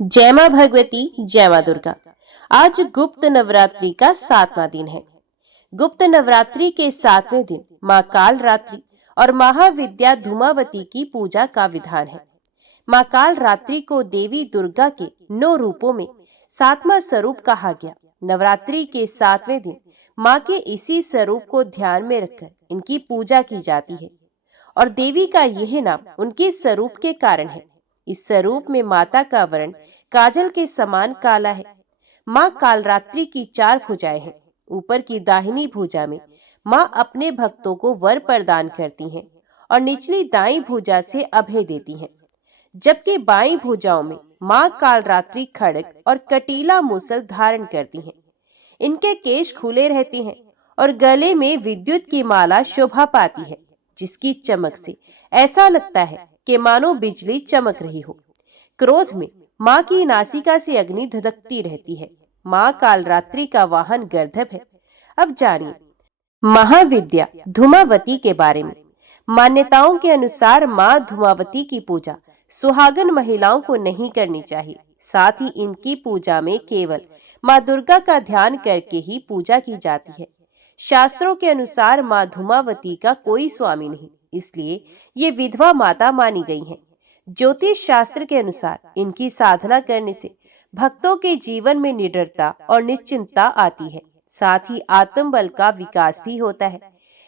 जय मां भगवती, जय मां दुर्गा। आज गुप्त नवरात्रि का 7वां दिन है। गुप्त नवरात्रि के 7वें दिन मां काल रात्रि और महाविद्या धूमावती की पूजा का विधान है। मां काल रात्रि को देवी दुर्गा के 9 रूपों में 7वां स्वरूप कहा गया। नवरात्रि के 7वें दिन मां के इसी स्वरूप को ध्यान में रखकर इनकी पूजा की जाती है और देवी का यह नाम उनके स्वरूप के कारण है। इस स्वरूप में माता का वर्ण काजल के समान काला है। माँ कालरात्रि की 4 भुजाएं हैं। ऊपर की दाहिनी भुजा में माँ अपने भक्तों को वर प्रदान करती हैं और निचली दाईं भुजा से अभय देती हैं, जबकि बाईं भुजाओं में माँ कालरात्रि खड्ग और कटीला मूसल धारण करती हैं। इनके केश खुले रहते हैं और गले में विद्युत की माला शोभा पाती है, जिसकी चमक से ऐसा लगता है कि मानो बिजली चमक रही हो। क्रोध में माँ की नासिका से अग्नि धधकती रहती है। माँ कालरात्रि का वाहन गर्दभ है। अब जानिए महाविद्या धूमावती के बारे में। मान्यताओं के अनुसार माँ धूमावती की पूजा सुहागन महिलाओं को नहीं करनी चाहिए। साथ ही इनकी पूजा में केवल माँ दुर्गा का ध्यान करके ही पूजा की जाती है। शास्त्रों के अनुसार माँ धूमावती का कोई स्वामी नहीं, इसलिए ये विधवा माता मानी गई हैं। ज्योतिष शास्त्र के अनुसार इनकी साधना करने से भक्तों के जीवन में निडरता और निश्चिंतता आती है। साथ ही आत्मबल का विकास भी होता है।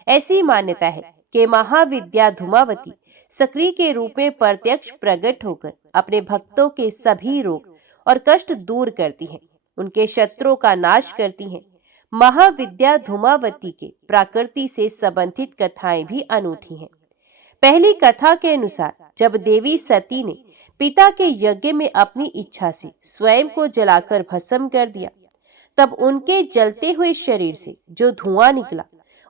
ऐसी मान्यता है कि महाविद्या धूमावती सक्रिय के रूप में प्रत्यक्ष प्रकट होकर अपने भक्तों के सभी रोग और कष्ट दूर करती हैं, उनके शत्रुओं का नाश करती हैं। महाविद्या धूमावती के प्रकृति से संबंधित कथाएं भी अनूठी हैं। पहली कथा के अनुसार जब देवी सती ने पिता के यज्ञ में अपनी इच्छा से स्वयं को जलाकर भस्म कर दिया, तब उनके जलते हुए शरीर से जो धुआं निकला,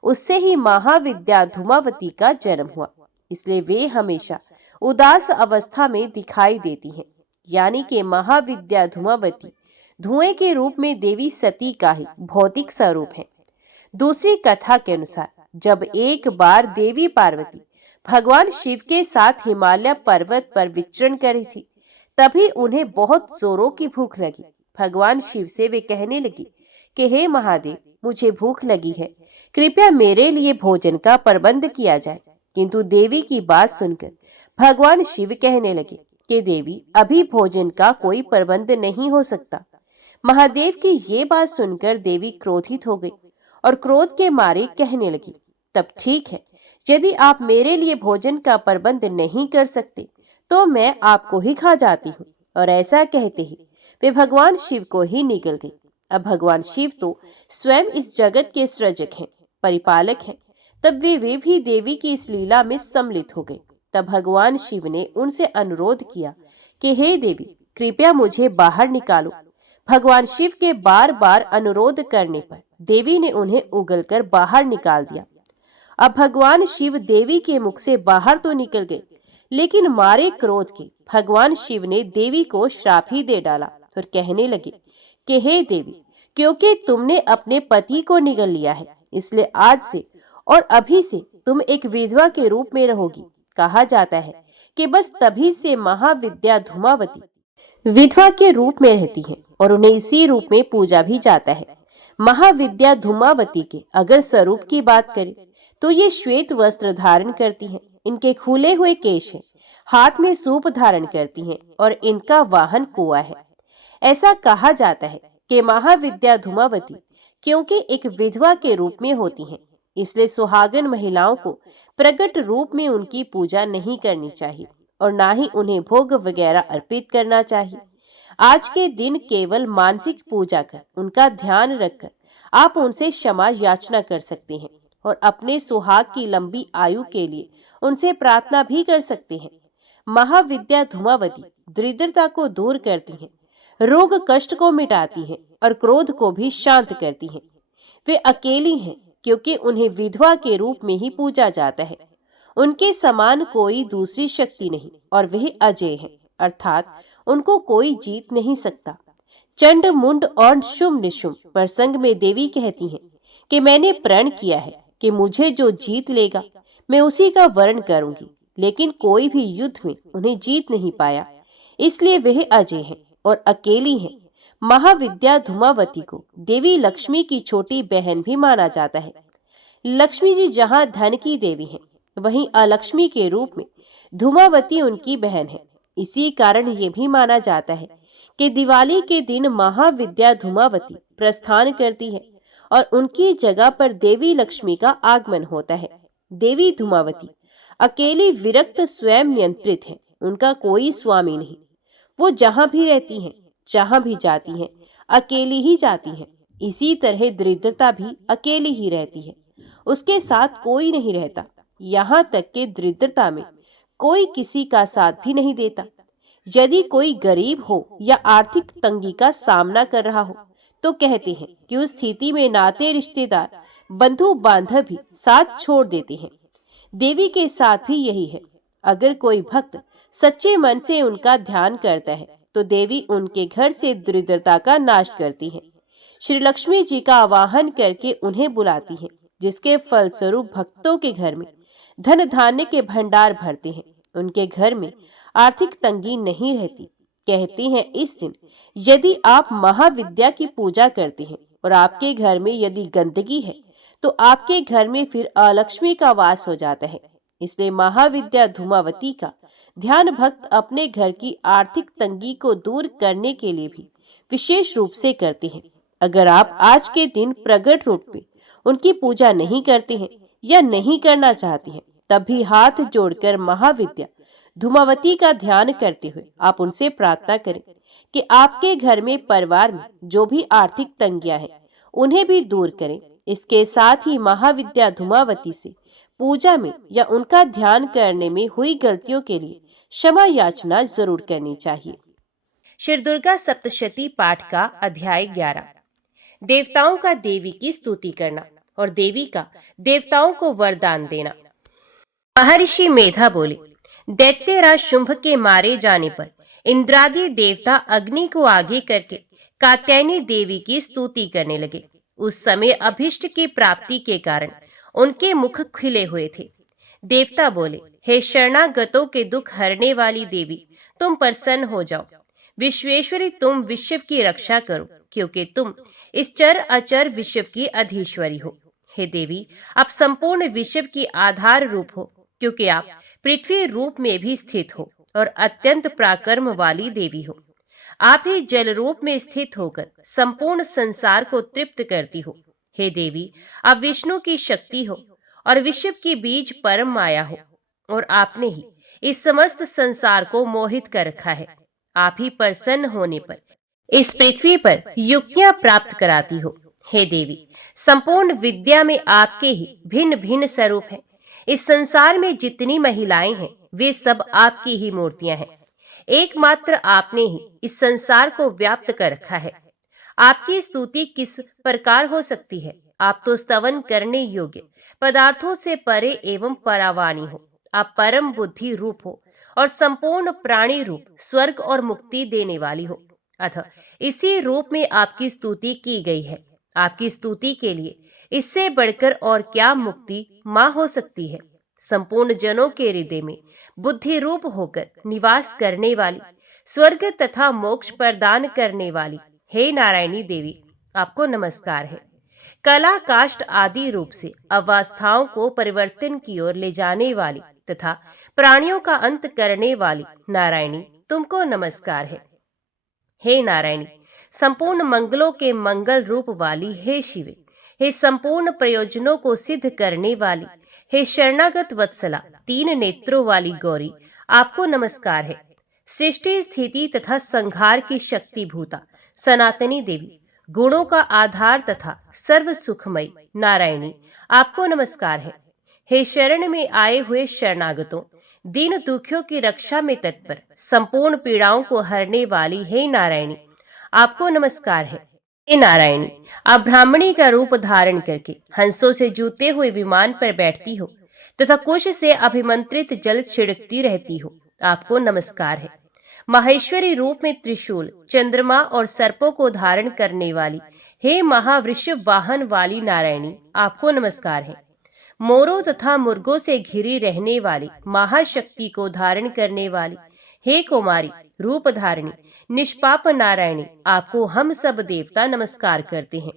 उससे ही महाविद्या धूमावती का जन्म हुआ। इसलिए वे हमेशा उदास अवस्था में दिखाई देती हैं। यानी कि महाविद्या धूमावती धुएं के रूप में देवी सती का ही भौतिक स्वरूप है। दूसरी कथा के अनुसार जब एक बार देवी पार्वती भगवान शिव के साथ हिमालय पर्वत पर विचरण कर रही थी, तभी उन्हें बहुत जोरों की भूख लगी। भगवान शिव से वे कहने लगी कि हे महादेव, मुझे भूख लगी है, कृपया मेरे लिए भोजन का प्रबंध किया जाए। किंतु देवी की बात सुनकर भगवान शिव कहने लगे कि देवी, अभी भोजन का कोई प्रबंध नहीं हो सकता। महादेव की ये बात सुनकर देवी क्रोधित हो गई और क्रोध के मारे कहने लगी, तब ठीक है, यदि आप मेरे लिए भोजन का प्रबंध नहीं कर सकते तो मैं आपको ही खा जाती हूँ। और ऐसा कहते ही वे भगवान शिव को ही निगल गई। अब भगवान शिव तो स्वयं इस जगत के सृजक हैं, परिपालक हैं। तब वे भी देवी की इस लीला में सम्मिलित हो गए। तब भगवान शिव ने उनसे अनुरोध किया कि हे देवी, कृपया मुझे बाहर निकालो। भगवान शिव के बार बार अनुरोध करने पर देवी ने उन्हें उगलकर बाहर निकाल दिया। अब भगवान शिव देवी के मुख से बाहर तो निकल गए, लेकिन मारे क्रोध के भगवान शिव ने देवी को श्राप ही दे डाला और कहने लगे कि हे देवी, क्योंकि तुमने अपने पति को निगल लिया है, इसलिए आज से और अभी से तुम एक विधवा के रूप में रहोगी। कहा जाता है कि बस तभी से महाविद्या धूमावती विधवा के रूप में रहती है और उन्हें इसी रूप में पूजा भी जाता है। महाविद्या धूमावती के अगर स्वरूप की बात करें तो ये श्वेत वस्त्र धारण करती हैं, इनके खुले हुए केश हैं, हाथ में सूप धारण करती हैं और इनका वाहन कुआ है। ऐसा कहा जाता है कि महाविद्या धूमावती क्योंकि एक विधवा के रूप में होती हैं, इसलिए सुहागन महिलाओं को प्रकट रूप में उनकी पूजा नहीं करनी चाहिए और ना ही उन्हें भोग वगैरह अर्पित करना चाहिए। आज के दिन केवल मानसिक पूजा कर उनका ध्यान रखकर आप उनसे क्षमा याचना कर सकते हैं और अपने सुहाग की लंबी आयु के लिए उनसे प्रार्थना भी कर सकते हैं। महाविद्या धूमावती दरिद्रता को दूर करती हैं, रोग कष्ट को मिटाती हैं और क्रोध को भी शांत करती हैं। वे अकेली हैं क्योंकि उन्हें विधवा के रूप में ही पूजा जाता है। उनके समान कोई दूसरी शक्ति नहीं और वे अजय हैं, अर्थात उनको कोई जीत नहीं सकता। चंड मुंड और शुंभ निशुंभ प्रसंग में देवी कहती हैं कि मैंने प्रण किया है कि मुझे जो जीत लेगा मैं उसी का वर्ण करूंगी, लेकिन कोई भी युद्ध में उन्हें जीत नहीं पाया, इसलिए वह अजय हैं और अकेली हैं। महाविद्या धूमावती को देवी लक्ष्मी की छोटी बहन भी माना जाता है। लक्ष्मी जी जहाँ धन की देवी हैं, वहीं अलक्ष्मी के रूप में धूमावती उनकी बहन है। इसी कारण ये भी माना जाता है कि दिवाली के दिन महाविद्या धूमावती प्रस्थान करती है और उनकी जगह पर देवी लक्ष्मी का आगमन होता है। देवी धूमावती अकेली विरक्त स्वयं नियंत्रित है, उनका कोई स्वामी नहीं। वो जहां भी रहती हैं, जहां भी जाती हैं, अकेली ही जाती हैं। इसी तरह दरिद्रता भी अकेली ही रहती है, उसके साथ कोई नहीं रहता। यहाँ तक कि दरिद्रता में कोई किसी का साथ भी नहीं देता। यदि कोई गरीब हो या आर्थिक तंगी का सामना कर रहा हो, तो कहते हैं कि उस स्थिति में नाते रिश्तेदार बंधु बांधव भी साथ छोड़ देते हैं। देवी के साथ भी यही है। अगर कोई भक्त सच्चे मन से उनका ध्यान करता है, तो देवी उनके घर से दरिद्रता का नाश करती है। श्री लक्ष्मी जी का आवाहन करके उन्हें बुलाती है, जिसके फलस्वरूप भक्तों के घर में धन धान्य के भंडार भरते हैं। उनके घर में आर्थिक तंगी नहीं रहती। कहते हैं इस दिन यदि आप महाविद्या की पूजा करते हैं और आपके घर में यदि गंदगी है, तो आपके घर में फिर अलक्ष्मी का वास हो जाता है। इसलिए महाविद्या धूमावती का ध्यान भक्त अपने घर की आर्थिक तंगी को दूर करने के लिए भी विशेष रूप से करते हैं। अगर आप आज के दिन प्रकट रूप में उनकी पूजा नहीं करते हैं या नहीं करना चाहते हैं, तब भी हाथ जोड़कर महाविद्या धूमावती का ध्यान करते हुए आप उनसे प्रार्थना करें कि आपके घर में परिवार में जो भी आर्थिक तंगियां हैं, उन्हें भी दूर करें। इसके साथ ही महाविद्या धूमावती से पूजा में या उनका ध्यान करने में हुई गलतियों के लिए क्षमा याचना जरूर करनी चाहिए। श्री दुर्गा सप्तशती पाठ का अध्याय 11। देवताओं का देवी की स्तुति करना और देवी का देवताओं को वरदान देना। महर्षि मेधा बोले, दैत्यराज शुंभ के मारे जाने पर इंद्रादि देवता अग्नि को आगे करके कात्यायनी देवी की स्तुति करने लगे। उस समय अभिष्ट की प्राप्ति के कारण उनके मुख खिले हुए थे। देवता बोले, हे शरणागतों के दुख हरने वाली देवी, तुम प्रसन्न हो जाओ। विश्वेश्वरी, तुम विश्व की रक्षा करो, क्योंकि तुम इस चर अचर विश्व की अधीश्वरी हो। हे देवी, आप संपूर्ण विश्व की आधार रूप हो, क्योंकि आप पृथ्वी रूप में भी स्थित हो और अत्यंत पराक्रम वाली देवी हो। आप ही जल रूप में स्थित होकर संपूर्ण संसार को तृप्त करती हो। हे देवी, आप विष्णु की शक्ति हो और विश्व की बीज परम माया हो, और आपने ही इस समस्त संसार को मोहित कर रखा है। आप ही प्रसन्न होने पर इस पृथ्वी पर युक्तियां प्राप्त कराती हो। हे देवी, संपूर्ण विद्या में आपके ही भिन्न भिन्न स्वरूप हैं। इस संसार में जितनी महिलाएं हैं, वे सब आपकी ही मूर्तियां हैं। एकमात्र आपने ही इस संसार को व्याप्त कर रखा है। आपकी स्तुति किस प्रकार हो सकती है? आप तो स्तवन करने योग्य पदार्थों से परे एवं परावाणी हो। आप परम बुद्धि रूप हो और संपूर्ण प्राणी रूप, स्वर्ग और मुक्ति देने वाली हो। अतः इसी रूप में आपकी स्तुति की गई है। आपकी स्तुति के लिए इससे बढ़कर और क्या मुक्ति माँ हो सकती है? संपूर्ण जनों के हृदय में बुद्धि रूप होकर निवास करने वाली, स्वर्ग तथा मोक्ष प्रदान करने वाली हे नारायणी देवी, आपको नमस्कार है। कला काष्ठ आदि रूप से अवस्थाओं को परिवर्तन की ओर ले जाने वाली तथा प्राणियों का अंत करने वाली नारायणी, तुमको नमस्कार है। हे नारायणी, संपूर्ण मंगलों के मंगल रूप वाली हे शिवे, हे संपूर्ण प्रयोजनों को सिद्ध करने वाली हे शरणागत वत्सला, तीन नेत्रों वाली गौरी, आपको नमस्कार है। सृष्टि स्थिति तथा संहार की शक्ति भूता सनातनी देवी, गुणों का आधार तथा सर्व सुखमयी नारायणी, आपको नमस्कार है। हे शरण में आए हुए शरणागतों, दीन दुखियों की रक्षा में तत्पर, संपूर्ण पीड़ाओं को हरने वाली हे नारायणी, आपको नमस्कार है। हे नारायणी, आप ब्राह्मणी का रूप धारण करके हंसों से जूते हुए विमान पर बैठती हो तथा कुश से अभिमंत्रित जल छिड़कती रहती हो, आपको नमस्कार है। माहेश्वरी रूप में त्रिशूल, चंद्रमा और सर्पों को धारण करने वाली हे महावृषभ वाहन वाली नारायणी, आपको नमस्कार है। मोरों तथा मुर्गों से घिरी रहने वाली महाशक्ति को धारण करने वाली हे कुमारी रूप धारिणी निष्पाप नारायणी, आपको हम सब देवता नमस्कार करते हैं।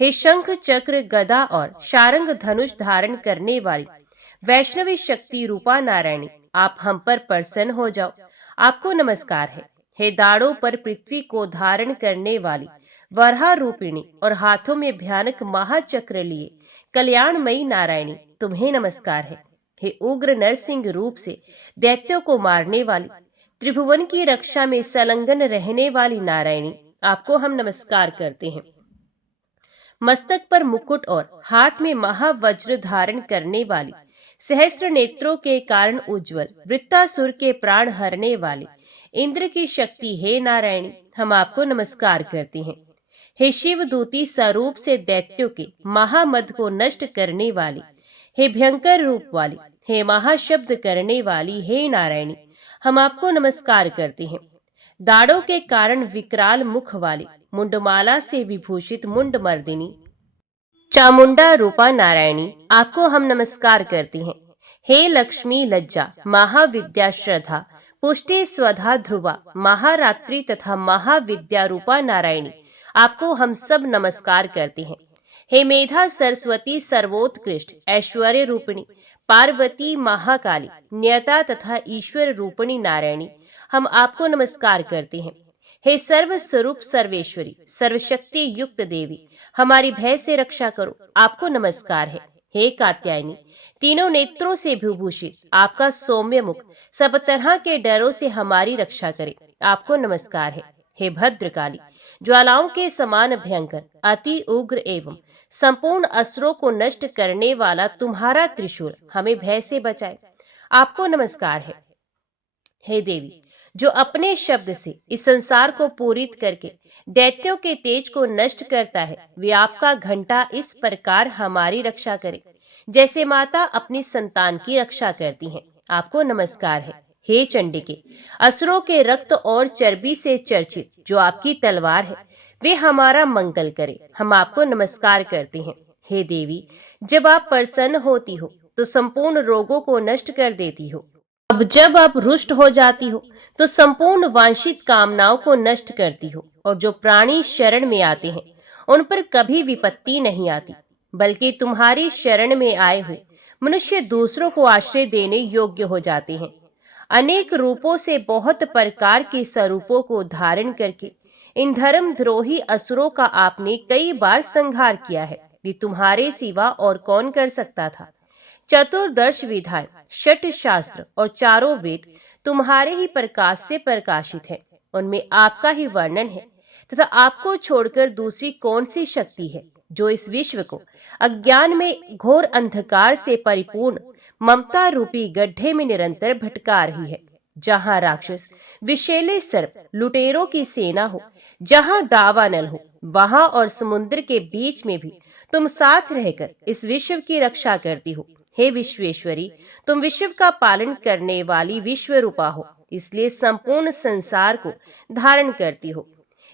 हे शंख चक्र गदा और शारंग धनुष धारण करने वाली वैष्णवी शक्ति रूपा नारायणी, आप हम पर प्रसन्न हो जाओ, आपको नमस्कार है। हे दाढ़ों पर पृथ्वी को धारण करने वाली वराह रूपिणी और हाथों में भयानक महाचक्र लिए कल्याणमयी नारायणी, तुम्हें नमस्कार है। हे उग्र नरसिंह रूप से दैत्यों को मारने वाली त्रिभुवन की रक्षा में संलग्न रहने वाली नारायणी, आपको हम नमस्कार करते हैं। मस्तक पर मुकुट और हाथ में महावज्र धारण करने वाली सहस्त्र नेत्रों के कारण उज्जवल वृत्तासुर के प्राण हरने वाले इंद्र की शक्ति हे नारायणी, हम आपको नमस्कार करते हैं। हे शिव दूती स्वरूप से दैत्यों के महामद को नष्ट करने वाली, हे भयंकर रूप वाली, हे महाशब्द करने वाली हे नारायणी, हम आपको नमस्कार करते हैं। दाढ़ों के कारण विकराल मुख वाली मुंडमाला से विभूषित मुंडमर्दिनी चामुंडा रूपा नारायणी, आपको हम नमस्कार करते हैं। हे लक्ष्मी लज्जा महाविद्या श्रद्धा पुष्टि स्वधा ध्रुवा महारात्रि तथा महाविद्या रूपा नारायणी, आपको हम सब नमस्कार करते हैं। हे मेधा सरस्वती सर्वोत्कृष्ट ऐश्वर्य रूपिणी पार्वती महाकाली न्यता तथा ईश्वर रूपिणी नारायणी, हम आपको नमस्कार करते हैं। हे सर्व स्वरूप सर्वेश्वरी सर्वशक्ति युक्त देवी, हमारी भय से रक्षा करो, आपको नमस्कार है। हे कात्यायनी, तीनों नेत्रों से विभूषित आपका सौम्य मुख सब तरह के डरों से हमारी रक्षा करे, आपको नमस्कार है। हे भद्रकाली, ज्वालाओं के समान भयंकर अति उग्र एवं संपूर्ण असुरों को नष्ट करने वाला तुम्हारा त्रिशूल हमें भय से बचाए, आपको नमस्कार है। हे देवी, जो अपने शब्द से इस संसार को पूरित करके दैत्यों के तेज को नष्ट करता है, वे आपका घंटा इस प्रकार हमारी रक्षा करे जैसे माता अपनी संतान की रक्षा करती हैं, आपको नमस्कार है। हे चंडिके, असुरों के रक्त और चर्बी से चर्चित जो आपकी तलवार है, वे हमारा मंगल करे, हम आपको नमस्कार करते हैं। हे देवी, जब आप प्रसन्न होती हो तो संपूर्ण रोगों को नष्ट कर देती हो, अब जब आप रुष्ट हो जाती हो तो संपूर्ण वांछित कामनाओं को नष्ट करती हो, और जो प्राणी शरण में आते हैं उन पर कभी विपत्ति नहीं आती, बल्कि तुम्हारी शरण में आए हुए मनुष्य दूसरों को आश्रय देने योग्य हो जाते हैं। अनेक रूपों से बहुत प्रकार के स्वरूपों को धारण करके इन धर्मद्रोही असुरों का आपने कई बार संहार किया है, ये तुम्हारे सिवा और कौन कर सकता था। चतुर्दश विधाएं, षट शास्त्र और चारों वेद तुम्हारे ही प्रकाश से प्रकाशित हैं, उनमें आपका ही वर्णन है तथा आपको छोड़कर दूसरी कौन सी शक्ति है जो इस विश्व को अज्ञान में घोर अंधकार से परिपूर्ण ममता रूपी गड्ढे में निरंतर भटका रही है। जहां राक्षस विषैले सर्प लुटेरों की सेना हो, जहां दावानल हो, वहां और समुद्र के बीच में भी तुम साथ रहकर इस विश्व की रक्षा करती हो। हे विश्वेश्वरी, तुम विश्व का पालन करने वाली विश्व रूपा हो, इसलिए संपूर्ण संसार को धारण करती हो,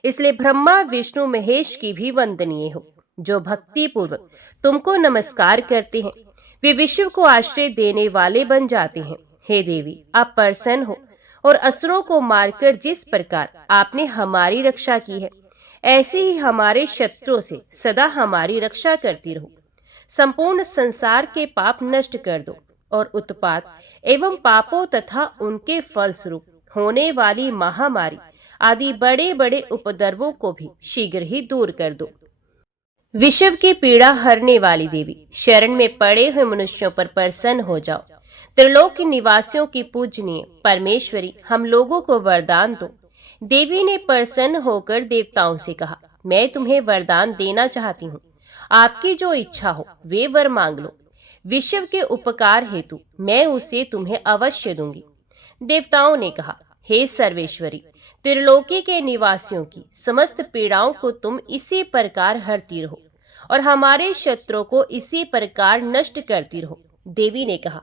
इसलिए ब्रह्मा विष्णु महेश की भी वंदनीय हो। जो भक्ति पूर्वक तुमको नमस्कार करते हैं वे विश्व को आश्रय देने वाले बन जाते हैं। हे देवी, आप प्रसन्न हो और असुरों को मारकर जिस प्रकार आपने हमारी रक्षा की है, ऐसे ही हमारे शत्रुओं से सदा हमारी रक्षा करती रहो। संपूर्ण संसार के पाप नष्ट कर दो और उत्पात एवं पापों तथा उनके फलस्वरूप होने वाली महामारी आदि बड़े बड़े उपद्रवों को भी शीघ्र ही दूर कर दो। विश्व की पीड़ा हरने वाली देवी, शरण में पड़े हुए मनुष्यों पर प्रसन्न हो जाओ। त्रिलोक निवासियों की पूजनीय परमेश्वरी, हम लोगों को वरदान दो। देवी ने प्रसन्न होकर देवताओं से कहा, मैं तुम्हें वरदान देना चाहती हूँ, आपकी जो इच्छा हो वे वर मांग लो। विश्व के उपकार हेतु मैं उसे तुम्हें अवश्य दूंगी। देवताओं ने कहा, हे सर्वेश्वरी, त्रिलोकी के निवासियों की समस्त पीड़ाओं को तुम इसी प्रकार हरती रहो और हमारे शत्रुओं को इसी प्रकार नष्ट करती रहो। देवी ने कहा,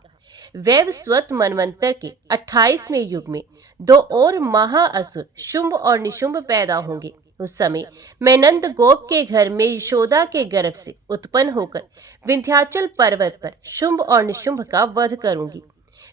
वैवस्वत मनवंतर के 28वें युग में 2 और महाअसुर शुंभ और निशुंभ पैदा होंगे। उस समय मैं नंद गोप के घर में यशोदा के गर्भ से उत्पन्न होकर विंध्याचल पर्वत पर शुंभ और निशुंभ का वध करूंगी।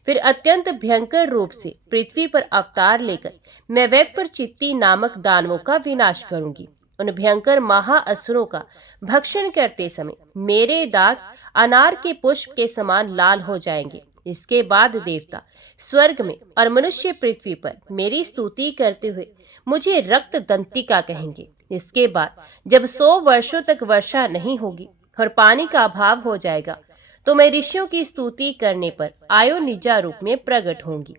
फिर अत्यंत भयंकर रूप से पृथ्वी पर अवतार लेकर मैं वैपर चित्ती नामक दानवों का विनाश करूंगी। उन भयंकर महाअसुरों का भक्षण करते समय मेरे दांत अनार के पुष्प के समान लाल हो जाएंगे। इसके बाद देवता स्वर्ग में और मनुष्य पृथ्वी पर मेरी स्तुति करते हुए मुझे रक्त दंतिका कहेंगे। इसके बाद जब 100 वर्षों तक वर्षा नहीं होगी और पानी का अभाव हो जाएगा, तो मैं ऋषियों की स्तुति करने पर आयोनिजा रूप में प्रकट होंगी।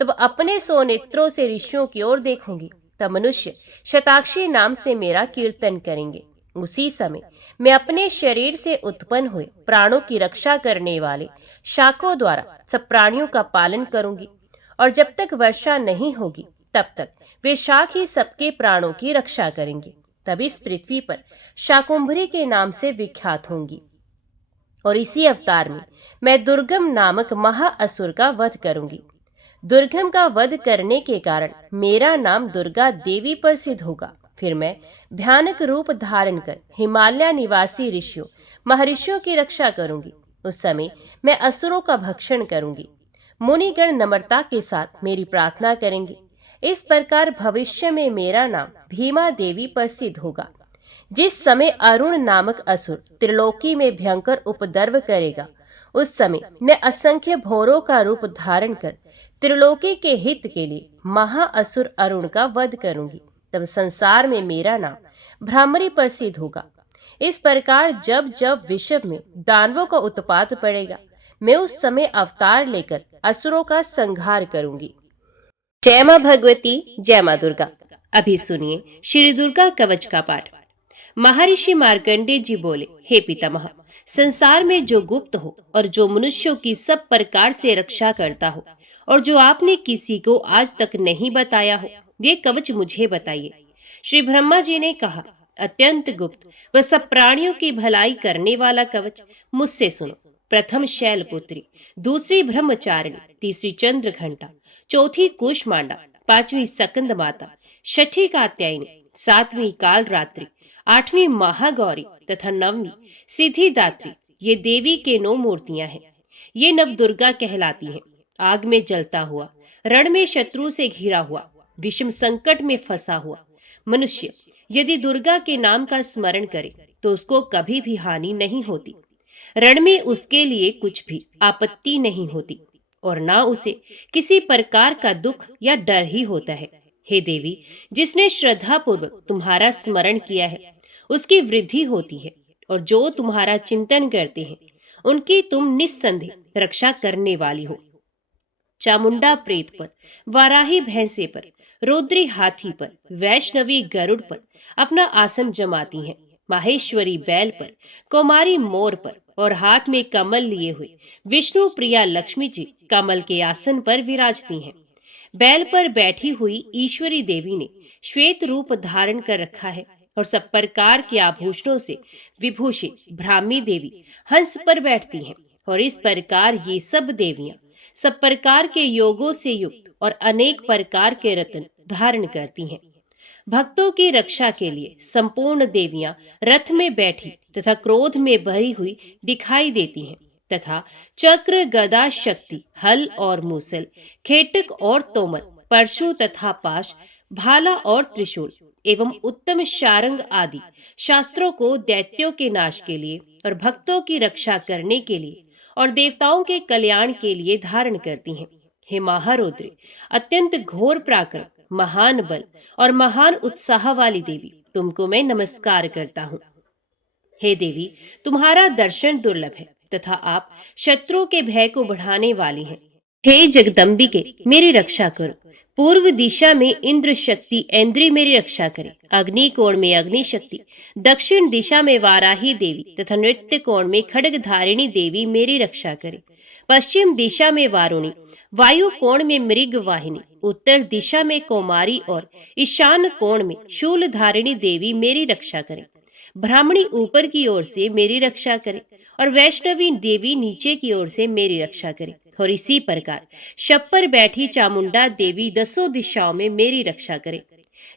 तब अपने 100 नेत्रों से ऋषियों की ओर देखूंगी। तब मनुष्य शताक्षी नाम से मेरा कीर्तन करेंगे। उसी समय मैं अपने शरीर से उत्पन्न हुए प्राणों की रक्षा करने वाले शाकों द्वारा सब प्राणियों का पालन करूंगी, और जब तक वर्षा नहीं होगी तब तक वे शाक ही सबके प्राणों की रक्षा करेंगे। तब इस पृथ्वी पर शाकुंभरी के नाम से विख्यात होंगी, और इसी अवतार में मैं दुर्गम नामक महाअसुर का वध करूंगी। दुर्गम का वध करने के कारण मेरा नाम दुर्गा देवी प्रसिद्ध होगा। फिर मैं भयानक रूप धारण कर हिमालय निवासी ऋषियों महर्षियों की रक्षा करूंगी। उस समय मैं असुरों का भक्षण करूंगी। मुनिगण नम्रता के साथ मेरी प्रार्थना करेंगे। इस प्रकार भविष्य में मेरा नाम भीमा देवी प्रसिद्ध होगा। जिस समय अरुण नामक असुर त्रिलोकी में भयंकर उपद्रव करेगा, उस समय मैं असंख्य भौरों का रूप धारण कर त्रिलोकी के हित के लिए महाअसुर अरुण का वध करूंगी। तब संसार में मेरा नाम भ्रामरी प्रसिद्ध होगा। इस प्रकार जब जब विश्व में दानवों का उत्पात पड़ेगा, मैं उस समय अवतार लेकर असुरों का संहार करूंगी। जय मां भगवती, जय मां दुर्गा। अभी सुनिए श्री दुर्गा कवच का पाठ। महर्षि मार्कंडेय जी बोले, हे पितामह, संसार में जो गुप्त हो और जो मनुष्यों की सब प्रकार से रक्षा करता हो, और जो आपने किसी को आज तक नहीं बताया हो, ये कवच मुझे बताइए। श्री ब्रह्मा जी ने कहा, अत्यंत गुप्त व सब प्राणियों की भलाई करने वाला कवच मुझसे सुनो। प्रथम शैलपुत्री, दूसरी ब्रह्मचारिणी, तीसरी चंद्र घंटा, चौथी कुष्मांडा, पांचवी सकंद माता, छठी कात्यायनी, सातवीं काल रात्रि, आठवीं महागौरी तथा नववीं सिद्धिदात्री, ये देवी के 9 मूर्तियां हैं। ये नव दुर्गा कहलाती हैं। आग में जलता हुआ, रण में शत्रु से घिरा हुआ, विषम संकट में फंसा हुआ मनुष्य यदि दुर्गा के नाम का स्मरण करे तो उसको कभी भी हानि नहीं होती। रण में उसके लिए कुछ भी आपत्ति नहीं होती, और ना उसे किसी प्रकार का दुख या डर ही होता है। हे देवी, जिसने श्रद्धा पूर्वक तुम्हारा स्मरण किया है उसकी वृद्धि होती है, और जो तुम्हारा चिंतन करते हैं उनकी तुम निस्संदेह रक्षा करने वाली हो। चामुंडा प्रेत पर, वाराही भैंसे पर, रुद्री हाथी पर, वैष्णवी गरुड़ पर अपना आसन जमाती हैं। माहेश्वरी बैल पर, कौमारी मोर पर, और हाथ में कमल लिए हुए विष्णु प्रिया लक्ष्मी जी कमल के आसन पर विराजती हैं। बैल पर बैठी हुई ईश्वरी देवी ने श्वेत रूप धारण कर रखा है, और सब प्रकार के आभूषणों से विभूषित ब्राह्मी देवी हंस पर बैठती हैं। और इस प्रकार ये सब देवियां सब प्रकार के योगों से युक्त और अनेक प्रकार के रत्न धारण करती हैं। भक्तों की रक्षा के लिए संपूर्ण देवियां रथ में बैठी तथा क्रोध में भरी हुई दिखाई देती हैं, तथा चक्र, गदा, शक्ति, हल और मूसल, खेटक और तोमर, परशु तथा पाश, भाला और त्रिशूल एवं उत्तम शारंग आदि शास्त्रों को दैत्यों के नाश के लिए और भक्तों की रक्षा करने के लिए और देवताओं के कल्याण के लिए धारण करती हैं। हे महारौद्री, अत्यंत घोर पराक्रम, महान बल और महान उत्साह वाली देवी, तुमको मैं नमस्कार करता हूँ। हे देवी, तुम्हारा दर्शन दुर्लभ है तथा आप शत्रुओं के भय को बढ़ाने वाली हैं। हे जगदम्बिके, मेरी रक्षा करो। पूर्व दिशा में इंद्र शक्ति ऐन्द्री मेरी रक्षा करे। अग्नि कोण में अग्नि शक्ति, दक्षिण दिशा में वाराही देवी तथा नृत्य कोण में खड्ग धारिणी देवी मेरी रक्षा करे। पश्चिम दिशा में वारुणी, वायु कोण में मृग वाहिनी, उत्तर दिशा में कौमारी और ईशान कोण में शूल धारिणी देवी मेरी रक्षा करे। ब्राह्मणी ऊपर की ओर से मेरी रक्षा करे, और वैष्णवी देवी नीचे की ओर से मेरी रक्षा करे। और इसी प्रकार शब पर बैठी चामुंडा देवी 10 दिशाओं में मेरी रक्षा करे।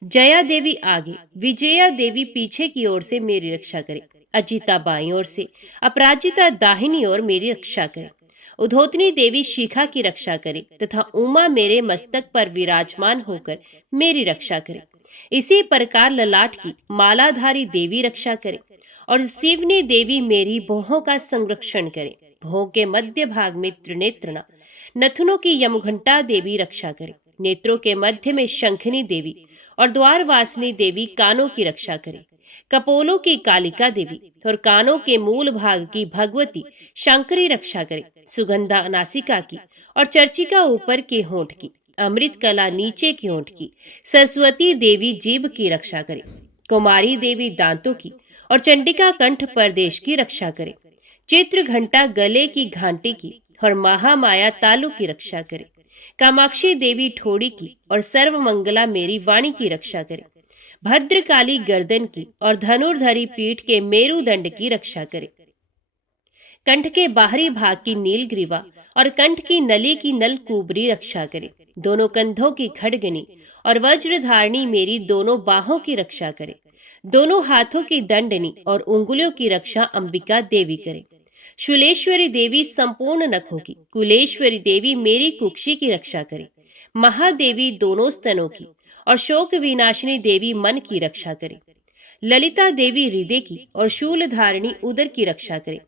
जया देवी आगे, विजया देवी पीछे की ओर से मेरी रक्षा करे। अजिता बाईं ओर से, अपराजिता दाहिनी ओर मेरी रक्षा करे। उधोतनी देवी शिखा की रक्षा करे तथा उमा मेरे मस्तक पर विराजमान होकर मेरी रक्षा करे। इसी प्रकार ललाट की मालाधारी देवी रक्षा करे और शिवनी देवी मेरी भौहों का संरक्षण करे। भौं के मध्य भाग में त्रिनेत्रणा नथुनों की यमघंटा देवी रक्षा करे। नेत्रों के मध्य में शंखनी देवी और द्वारवासिनी देवी कानों की रक्षा करे। कपोलों की कालिका देवी और कानों के मूल भाग की भगवती शंकरी रक्षा करे। सुगंधा नासिका की और चर्चिका ऊपर के होंठ की, अमृत कला नीचे की होंठ की, सरस्वती देवी जीभ की रक्षा करे। कुमारी देवी दांतों की और चंडिका कंठ प्रदेश की रक्षा करे। चित्र घंटा गले की घंटी की और महामाया तालु की रक्षा करे। कामाक्षी देवी ठोड़ी की और सर्वमंगला मेरी वाणी की रक्षा करे। भद्रकाली गर्दन की और धनुर्धरी पीठ के मेरुदंड की रक्षा करे। कंठ के बाहरी भाग की नीलग्रीवा और कंठ की नली की नलकूबरी रक्षा करे। दोनों कंधों की खड़गनी और वज्रधारणी मेरी दोनों बाहों की रक्षा करे। दोनों हाथों की दंडनी और उंगलियों की रक्षा अंबिका देवी करे। शूलेश्वरी देवी संपूर्ण नखों की, कुलेश्वरी देवी मेरी कुक्षी की रक्षा करे। महादेवी दोनों स्तनों की और शोक विनाशिनी देवी मन की रक्षा करे। ललिता देवी हृदय की और शूलधारिणी उदर की रक्षा करे।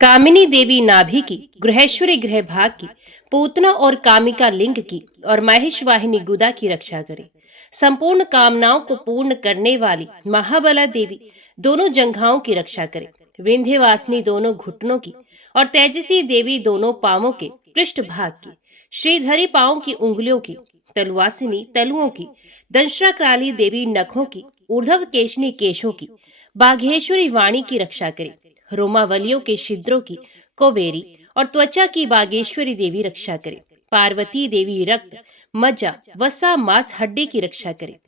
कामिनी देवी नाभि की, गृहेश्वरी गृह भाग की, पूतना और कामिका लिंग की और महेशवाहिनी गुदा की रक्षा करे। संपूर्ण कामनाओं को पूर्ण करने वाली महाबला देवी दोनों जंघाओं की रक्षा करे। विंध्यवासिनी दोनों घुटनों की और तेजसी देवी दोनों पांवों के पृष्ठ भाग की, श्रीधरी पांवों की उंगलियों की, तलवासिनी तलुओं की, दंश्राक्राली देवी नखों की, ऊर्ध्व केशनी केशों की, बाघेश्वरी वाणी की रक्षा करे। रोमावलियों के छिद्रों की, कोवेरी और त्वचा की बागेश्वरी देवी रक्षा करे। पार्वती देवी रक्त, मज्जा, वसा, मांस, हड्डी की रक्षा करे।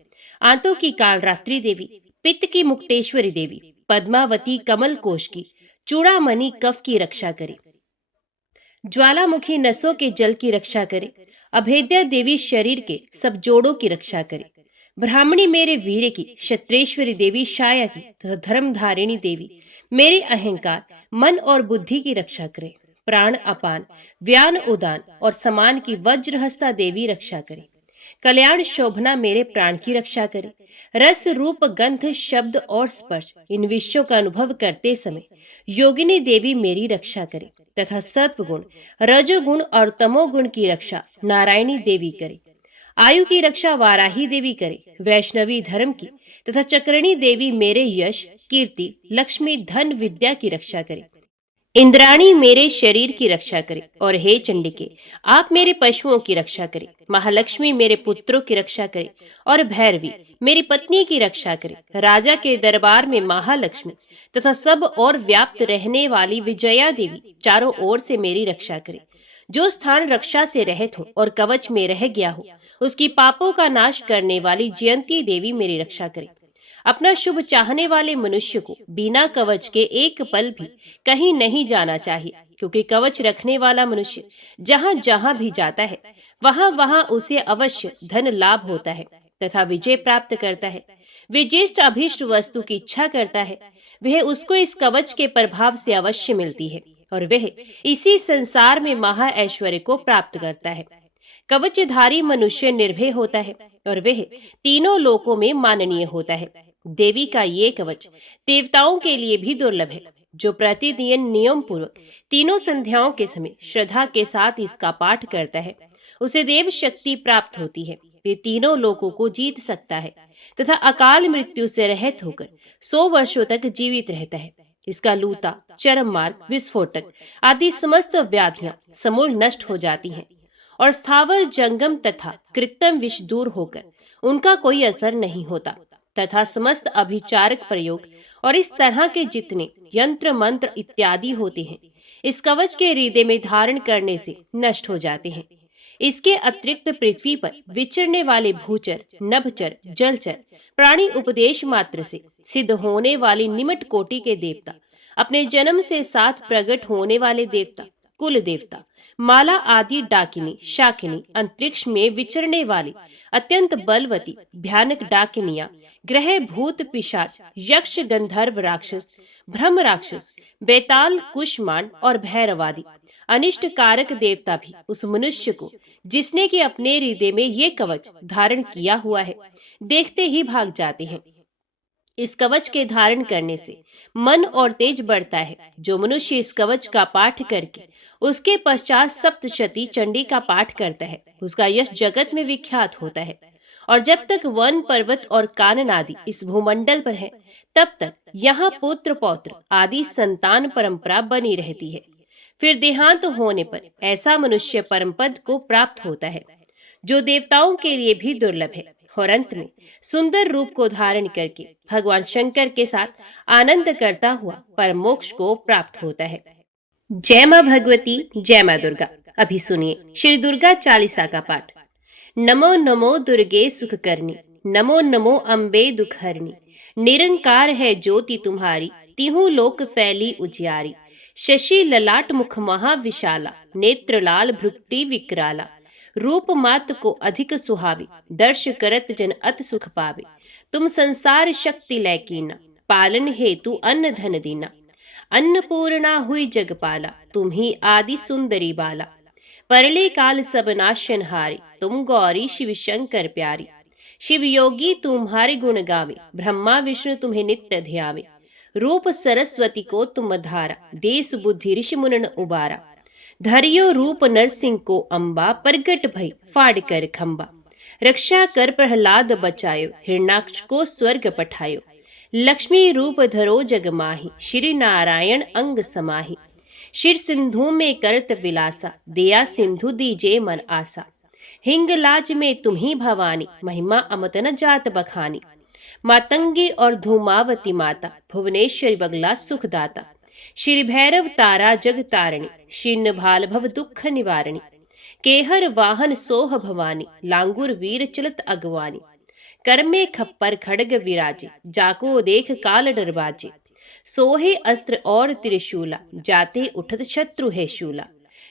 आंतों की कालरात्रि देवी, पित्त की मुक्तेश्वरी देवी, पद्मावती कमल कोश की, चूड़ामणि कफ की रक्षा करे। ज्वालामुखी नसों के जल की रक्षा करे। अभेद्या देवी शरीर के सब जोड़ों की रक्षा करे। ब्राह्मणी मेरे वीर की, क्षत्रेश्वरी देवी शाया की तथा धर्मधारिणी देवी मेरे अहंकार, मन और बुद्धि की रक्षा करे। प्राण अपान, व्यान उदान और समान की वज्रहस्ता देवी रक्षा करे। कल्याण शोभना मेरे प्राण की रक्षा करे। रस रूप गंध शब्द और स्पर्श इन विषयों का अनुभव करते समय योगिनी देवी मेरी रक्षा करे तथा सत्वगुण, रजोगुण और तमोगुण की रक्षा नारायणी देवी करे। आयु की रक्षा वाराही देवी करे। वैष्णवी धर्म की तथा चक्रणी देवी मेरे यश, कीर्ति, लक्ष्मी, धन, विद्या की रक्षा करे। इंद्राणी मेरे शरीर की रक्षा करे और हे चंडिके आप मेरे पशुओं की रक्षा करे। महालक्ष्मी मेरे पुत्रों की रक्षा करे और भैरवी मेरी पत्नी की रक्षा करे। राजा के दरबार में महालक्ष्मी तथा सब और व्याप्त रहने वाली विजया देवी चारों ओर से मेरी रक्षा करे। जो स्थान रक्षा से रहित हो और कवच में रह गया हो उसकी पापों का नाश करने वाली जयंती देवी मेरी रक्षा करे। अपना शुभ चाहने वाले मनुष्य को बिना कवच के एक पल भी कहीं नहीं जाना चाहिए, क्योंकि कवच रखने वाला मनुष्य जहाँ जहाँ भी जाता है वहाँ वहाँ उसे अवश्य धन लाभ होता है तथा विजय प्राप्त करता है। वे जिस अभीष्ट वस्तु की इच्छा करता है वह उसको इस कवच के प्रभाव से अवश्य मिलती है और वह इसी संसार में महा ऐश्वर्य को प्राप्त करता है। कवचधारी मनुष्य निर्भय होता है और वह तीनों लोकों में माननीय होता है। देवी का ये कवच देवताओं के लिए भी दुर्लभ है। जो प्रतिदिन नियम पूर्वक तीनों संध्याओं के समय श्रद्धा के साथ इसका पाठ करता है उसे देव शक्ति प्राप्त होती है। वे तीनों लोकों को जीत सकता है तथा अकाल मृत्यु से रहित होकर 100 वर्षों तक जीवित रहता है। इसका लूता, चरम मार्ग, विस्फोटक आदि समस्त व्याधियां समूल नष्ट हो जाती हैं और स्थावर जंगम तथा कृत्रिम विष दूर होकर उनका कोई असर नहीं होता तथा समस्त अभिचारक प्रयोग और इस तरह के जितने यंत्र मंत्र इत्यादि होते हैं इस कवच के हृदय में धारण करने से नष्ट हो जाते हैं। इसके अतिरिक्त पृथ्वी पर विचरने वाले भूचर, नभचर, जलचर प्राणी उपदेश मात्र से सिद्ध होने वाली निमट कोटि के देवता, अपने जन्म से साथ प्रकट होने वाले देवता, कुल देवता, माला आदि डाकिनी, शाकिनी, अंतरिक्ष में विचरने वाली अत्यंत बलवती भयानक डाकिनियां, ग्रह, भूत, पिशाच, यक्ष, गंधर्व, राक्षस, ब्रह्म राक्षस, बेताल, कुष्मांड और भैरवादी अनिष्ट कारक देवता भी उस मनुष्य को, जिसने कि अपने हृदय में ये कवच धारण किया हुआ है, देखते ही भाग जाते हैं। इस कवच के धारण करने से मन और तेज बढ़ता है। जो मनुष्य इस कवच का पाठ करके उसके पश्चात सप्तशती चंडी का पाठ करता है, उसका यश जगत में विख्यात होता है। और जब तक वन, पर्वत और कानन आदि इस भूमंडल पर है, तब तक यहाँ पुत्र पौत्र आदि संतान परंपरा बनी रहती है। फिर देहांत होने पर ऐसा मनुष्य परम पद को प्राप्त होता है, जो देवताओं के लिए भी दुर्लभ है। और अंत में सुंदर रूप को धारण करके भगवान शंकर के साथ आनंद करता हुआ परम मोक्ष को प्राप्त होता है। जय मां भगवती, जय मां दुर्गा। अभी सुनिए श्री दुर्गा चालीसा का पाठ। नमो नमो दुर्गे सुख करनी, नमो नमो अम्बे दुख हरनी। निरंकार है ज्योति तुम्हारी, तिहु लोक फैली उजियारी। शशि ललाट मुख महाविशाला, नेत्र लाल भ्रुकुटी विकराला। रूप मात को अधिक सुहावी, दर्श करत जन अत सुख पावे। तुम संसार शक्ति लैकीना, पालन हेतु अन्न धन दीना। अन्नपूर्णा हुई जगपाला, तुम ही आदि सुंदरी बाला। परले काल सब नाशन हारी, तुम गौरी शिव शंकर प्यारी। शिव योगी तुम्हारे गुण गावे, ब्रह्मा विष्णु तुम्हें नित्य ध्यावे। रूप सरस्वती को तुम धारा, देश बुद्धि ऋषि मुनन उबारा। धरियो रूप नरसिंह को अम्बा, प्रगट भई फाड़ कर खंबा। रक्षा कर प्रहलाद बचायो, हिरणाक्ष को स्वर्ग पठायो। लक्ष्मी रूप धरो जग माही, श्री नारायण अंग समाही। शिर सिंधु में करत विलासा, दया सिंधु दीजे मन आसा। हिंगलाज में तुम्ही भवानी, महिमा अमत न जात बखानी। मातंगी और धूमावती माता, भुवनेश्वरी बगला सुखदाता। श्री भैरव तारा जग तारणी, शीन भाल भव दुख निवारणी। केहर वाहन सोह भवानी, लांगुर वीर चलत अगवानी। कर में खप्पर खड़ग विराजे, जाको देख काल डरबाजे। सोहे अस्त्र और त्रिशूला, जाते उठत शत्रु है शूला।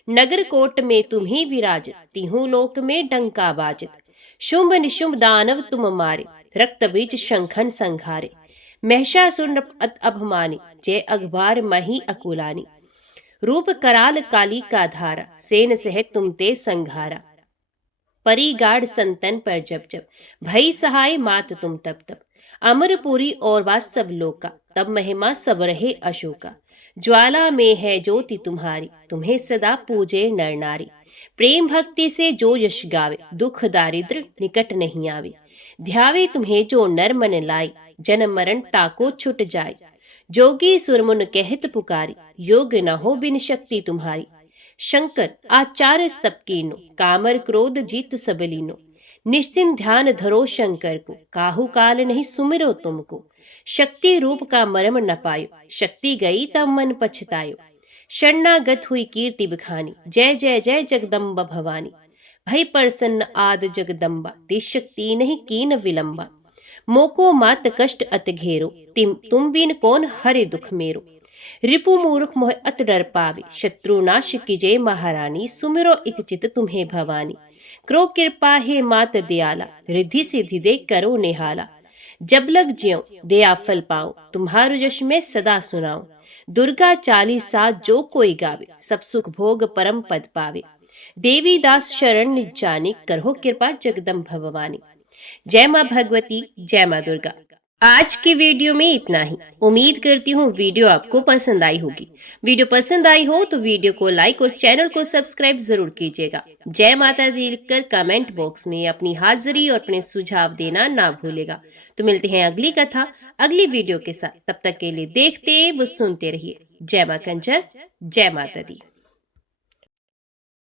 नगर कोट में तुम्ही विराजत, तिहु लोक में डंका बाजत। शुंभ निशुंभ दानव तुम मारे, रक्त बीज शंखन संघारे। महिषासुर अभमानी, जय अखबार मही अकुलानी। रूप कराल काली का धारा, सेन सह तुम ते संघारा। परिगाढ़ संतन पर जब जब, भई सहाय मात तुम तब तब। अमरपुरी और वास्तव लोका, तब महिमा सब रहे अशोका। ज्वाला में है ज्योति तुम्हारी, तुम्हें सदा पूजे नर नारी। प्रेम भक्ति से जो यश गावे, दुख दारिद्र निकट नहीं आवे। ध्यावे तुम्हें जो नर मन लाई, जन्म मरण ताको छुट जाए। जोगी सुरमुन कहत पुकारी, योग न हो बिन शक्ति तुम्हारी। शंकर आचार्य स्तप कीनो, कामर क्रोध जीत सबलीनो। निश्चिंत ध्यान धरो शंकर को, काहू काल नहीं सुमिरो तुमको। शक्ति रूप का मरम न पायो, शक्ति गई तब मन पछतायो। शरणागत हुई कीर्ति बखानी, जय जय जय जगदम्बा भवानी। भई प्रसन्न आद जगदम्बा, तिस शक्ति नहीं कीन विलंबा। मोको मात कष्ट अत घेरो, तुम बिन कौन हरे दुख मेरो। रिपु मूर्ख मोह अत डर पावे, शत्रु नाश कीजे महारानी। सुमिरो इक चित तुम्हें भवानी, करो कृपा हे मात दयाला। रिद्धि सिद्धि दे करो निहाला, जब लग ज्यों दया फल पाऊं। तुम्हारो यश में सदा सुनाऊं। दुर्गा चालीसा जो कोई गावे, सब सुख भोग परम पद पावे। देवी दास शरण निज जानी, करहो कृपा जगदम्ब भवानी। जय मां भगवती, जय मां दुर्गा। आज की वीडियो में इतना ही। उम्मीद करती हूँ वीडियो आपको पसंद आई होगी। वीडियो पसंद आई हो तो वीडियो को लाइक और चैनल को सब्सक्राइब जरूर कीजिएगा। जय माता दी लिखकर कमेंट बॉक्स में अपनी हाजिरी और अपने सुझाव देना ना भूलेगा। तो मिलते हैं अगली कथा अगली वीडियो के साथ। तब तक के लिए देखते व सुनते रहिए। जय मां कंचन, जय माता दी।